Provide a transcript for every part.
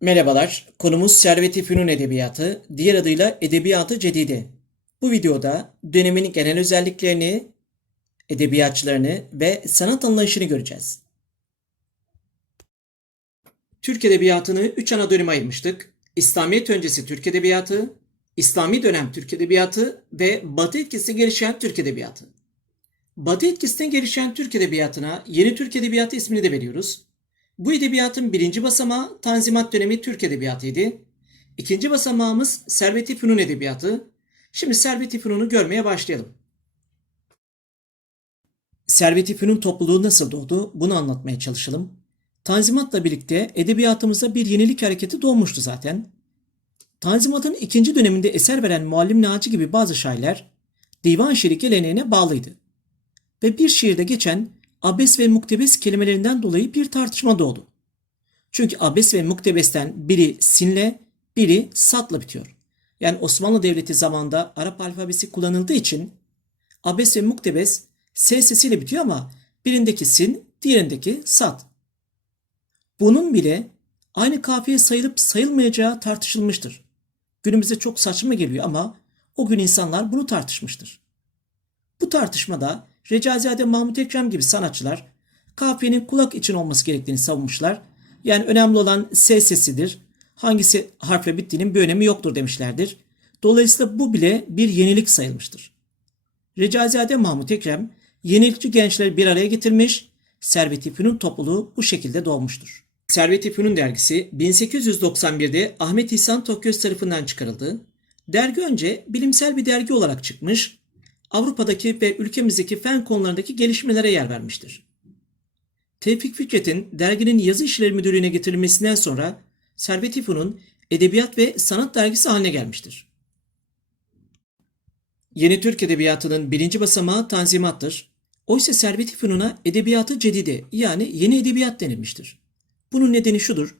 Merhabalar, konumuz Servet-i Fünun Edebiyatı, diğer adıyla Edebiyatı Cedide. Bu videoda dönemin genel özelliklerini, edebiyatçılarını ve sanat anlayışını göreceğiz. Türk Edebiyatı'nı üç ana döneme ayırmıştık. İslamiyet öncesi Türk Edebiyatı, İslami dönem Türk Edebiyatı ve Batı etkisi gelişen Türk Edebiyatı. Batı etkisine gelişen Türk Edebiyatı'na Yeni Türk Edebiyatı ismini de veriyoruz. Bu edebiyatın birinci basamağı Tanzimat dönemi Türk Edebiyatı'ydı. İkinci basamağımız Servet-i Fünun Edebiyatı. Şimdi Servet-i Fünun'u görmeye başlayalım. Servet-i Fünun topluluğu nasıl doğdu bunu anlatmaya çalışalım. Tanzimat'la birlikte edebiyatımızda bir yenilik hareketi doğmuştu zaten. Tanzimat'ın ikinci döneminde eser veren Muallim Naci gibi bazı şairler divan şiiri geleneğine bağlıydı. Ve bir şiirde geçen abes ve muktebes kelimelerinden dolayı bir tartışma doğdu. Çünkü abes ve muktebesten biri sinle, biri satla bitiyor. Yani Osmanlı Devleti zamanında Arap alfabesi kullanıldığı için abes ve muktebes S sesiyle bitiyor ama birindeki sin, diğerindeki sat. Bunun bile aynı kafiye sayılıp sayılmayacağı tartışılmıştır. Günümüzde çok saçma geliyor ama o gün insanlar bunu tartışmıştır. Bu tartışmada Recazade Mahmut Ekrem gibi sanatçılar kafiyenin kulak için olması gerektiğini savunmuşlar. Yani önemli olan S sesidir. Hangisi harfle bittiğinin bir önemi yoktur demişlerdir. Dolayısıyla bu bile bir yenilik sayılmıştır. Recazade Mahmut Ekrem yenilikçi gençleri bir araya getirmiş, Servet-i Fünun topluluğu bu şekilde doğmuştur. Servet-i Fünun dergisi 1891'de Ahmet İhsan Tokgöz tarafından çıkarıldı. Dergi önce bilimsel bir dergi olarak çıkmış, Avrupa'daki ve ülkemizdeki fen konularındaki gelişmelere yer vermiştir. Tevfik Fikret'in derginin yazı işleri müdürlüğüne getirilmesinden sonra Servet-i Fünun edebiyat ve sanat dergisi haline gelmiştir. Yeni Türk Edebiyatı'nın birinci basamağı Tanzimat'tır. Oysa Servet-i Fünun'a edebiyatı cedide yani yeni edebiyat denilmiştir. Bunun nedeni şudur.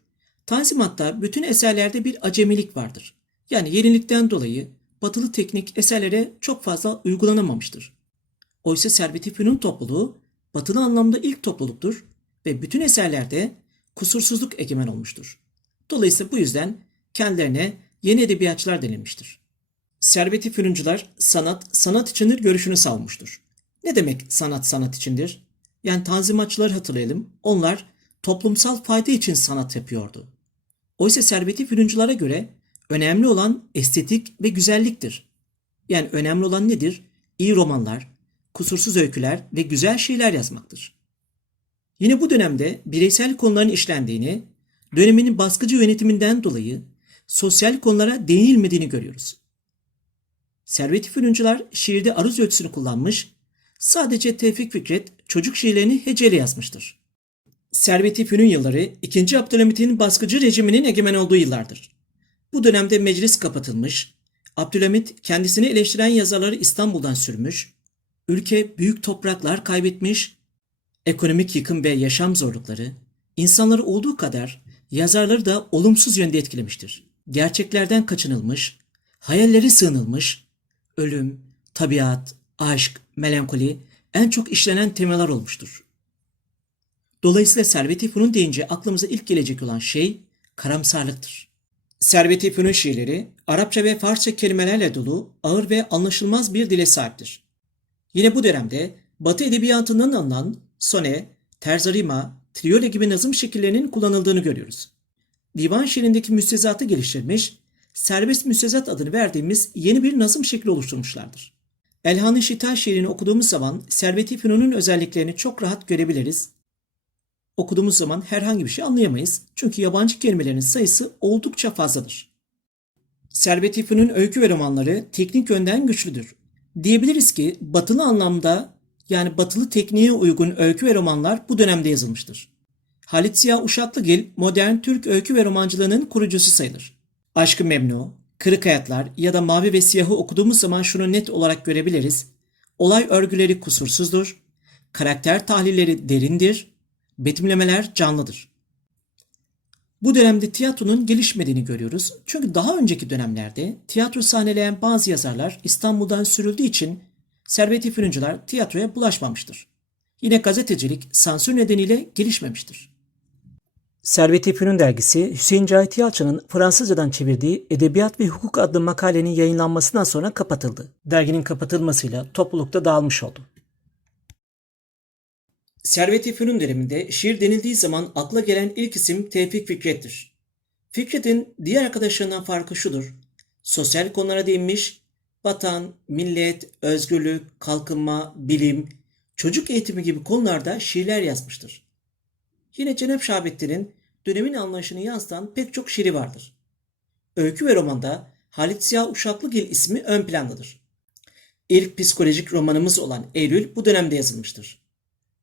Tanzimat'ta bütün eserlerde bir acemilik vardır. Yani yenilikten dolayı batılı teknik eserlere çok fazla uygulanamamıştır. Oysa Servet-i Fünun topluluğu batılı anlamda ilk topluluktur ve bütün eserlerde kusursuzluk egemen olmuştur. Dolayısıyla bu yüzden kendilerine yeni edebiyatçılar denilmiştir. Servet-i Fünuncular sanat, sanat içindir görüşünü savmuştur. Ne demek sanat sanat içindir? Yani tanzimatçıları hatırlayalım. Onlar toplumsal fayda için sanat yapıyordu. Oysa Servet-i Fünunculara göre önemli olan estetik ve güzelliktir. Yani önemli olan nedir? İyi romanlar, kusursuz öyküler ve güzel şiirler yazmaktır. Yine bu dönemde bireysel konuların işlendiğini, döneminin baskıcı yönetiminden dolayı sosyal konulara değinilmediğini görüyoruz. Servet-i Fünuncular şiirde aruz ölçüsünü kullanmış, sadece Tevfik Fikret çocuk şiirlerini heceyle yazmıştır. Servet-i Fünun yılları 2. Abdülhamit'in baskıcı rejiminin egemen olduğu yıllardır. Bu dönemde meclis kapatılmış, Abdülhamit kendisini eleştiren yazarları İstanbul'dan sürmüş, ülke büyük topraklar kaybetmiş, ekonomik yıkım ve yaşam zorlukları insanları olduğu kadar yazarları da olumsuz yönde etkilemiştir. Gerçeklerden kaçınılmış, hayalleri sığınılmış, ölüm, tabiat, aşk, melankoli en çok işlenen temalar olmuştur. Dolayısıyla Servet-i Fünun deyince aklımıza ilk gelecek olan şey karamsarlıktır. Servet-i Fünun şiirleri Arapça ve Farsça kelimelerle dolu, ağır ve anlaşılmaz bir dile sahiptir. Yine bu dönemde Batı edebiyatından alınan sone, terzarima, triyole gibi nazım şekillerinin kullanıldığını görüyoruz. Divan şiirindeki müstezatı geliştirmiş, serbest müstezat adını verdiğimiz yeni bir nazım şekli oluşturmuşlardır. Elhan-ı Şita şiirini okuduğumuz zaman Servet-i Fünun'un özelliklerini çok rahat görebiliriz okuduğumuz zaman herhangi bir şey anlayamayız. Çünkü yabancı kelimelerin sayısı oldukça fazladır. Servet-i Fünun öykü ve romanları teknik yönden güçlüdür. Diyebiliriz ki batılı anlamda yani batılı tekniğe uygun öykü ve romanlar bu dönemde yazılmıştır. Halit Ziya Uşaklıgil modern Türk öykü ve romancılığının kurucusu sayılır. Aşkı Memnu, Kırık Hayatlar ya da Mavi ve Siyah'ı okuduğumuz zaman şunu net olarak görebiliriz. Olay örgüleri kusursuzdur, karakter tahlilleri derindir, betimlemeler canlıdır. Bu dönemde tiyatronun gelişmediğini görüyoruz. Çünkü daha önceki dönemlerde tiyatro sahneleyen bazı yazarlar İstanbul'dan sürüldüğü için Servet-i Fünuncular tiyatroya bulaşmamıştır. Yine gazetecilik sansür nedeniyle gelişmemiştir. Servet-i Fünun dergisi Hüseyin Cahit Yalçın'ın Fransızcadan çevirdiği Edebiyat ve Hukuk adlı makalenin yayınlanmasından sonra kapatıldı. Derginin kapatılmasıyla toplulukta dağılmış oldu. Servet-i Fünun döneminde şiir denildiği zaman akla gelen ilk isim Tevfik Fikret'tir. Fikret'in diğer arkadaşlarından farkı şudur. Sosyal konulara değinmiş, vatan, millet, özgürlük, kalkınma, bilim, çocuk eğitimi gibi konularda şiirler yazmıştır. Yine Cenep Şahbettin'in dönemin anlayışını yansıtan pek çok şiiri vardır. Öykü ve romanda Halit Ziya Uşaklıgil ismi ön plandadır. İlk psikolojik romanımız olan Eylül bu dönemde yazılmıştır.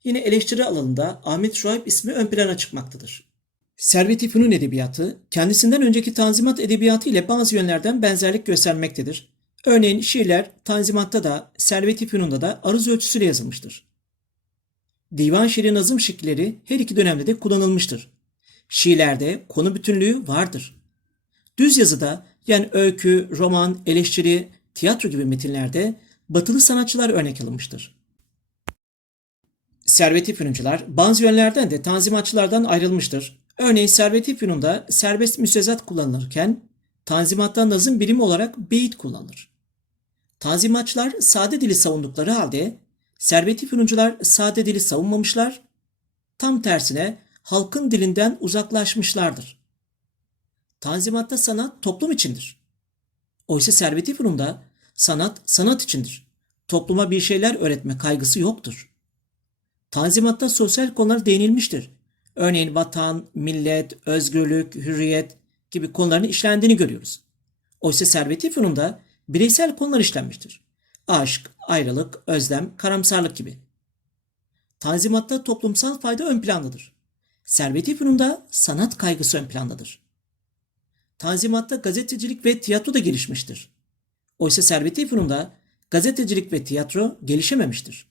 Yine eleştiri alanında Ahmet Şuayb ismi ön plana çıkmaktadır. Servet-i Fünun edebiyatı kendisinden önceki Tanzimat edebiyatı ile bazı yönlerden benzerlik göstermektedir. Örneğin şiirler Tanzimat'ta da Servet-i Fünun'da da aruz ölçüsüyle yazılmıştır. Divan şiiri nazım şekilleri her iki dönemde de kullanılmıştır. Şiirlerde konu bütünlüğü vardır. Düz yazıda yani öykü, roman, eleştiri, tiyatro gibi metinlerde batılı sanatçılar örnek alınmıştır. Servet-i Fünuncular bazı yönlerden de tanzimatçılardan ayrılmıştır. Örneğin Servet-i Fünun'da serbest müstezat kullanılırken Tanzimat'ta nazım birimi olarak beyit kullanılır. Tanzimatçılar sade dili savundukları halde Servet-i Fünuncular sade dili savunmamışlar, tam tersine halkın dilinden uzaklaşmışlardır. Tanzimat'ta sanat toplum içindir. Oysa Servet-i Fünun'da sanat sanat içindir. Topluma bir şeyler öğretme kaygısı yoktur. Tanzimat'ta sosyal konular değinilmiştir. Örneğin vatan, millet, özgürlük, hürriyet gibi konuların işlendiğini görüyoruz. Oysa Servet-i Fünun'da bireysel konular işlenmiştir. Aşk, ayrılık, özlem, karamsarlık gibi. Tanzimat'ta toplumsal fayda ön plandadır. Servet-i Fünun'da sanat kaygısı ön plandadır. Tanzimat'ta gazetecilik ve tiyatro da gelişmiştir. Oysa Servet-i Fünun'da gazetecilik ve tiyatro gelişememiştir.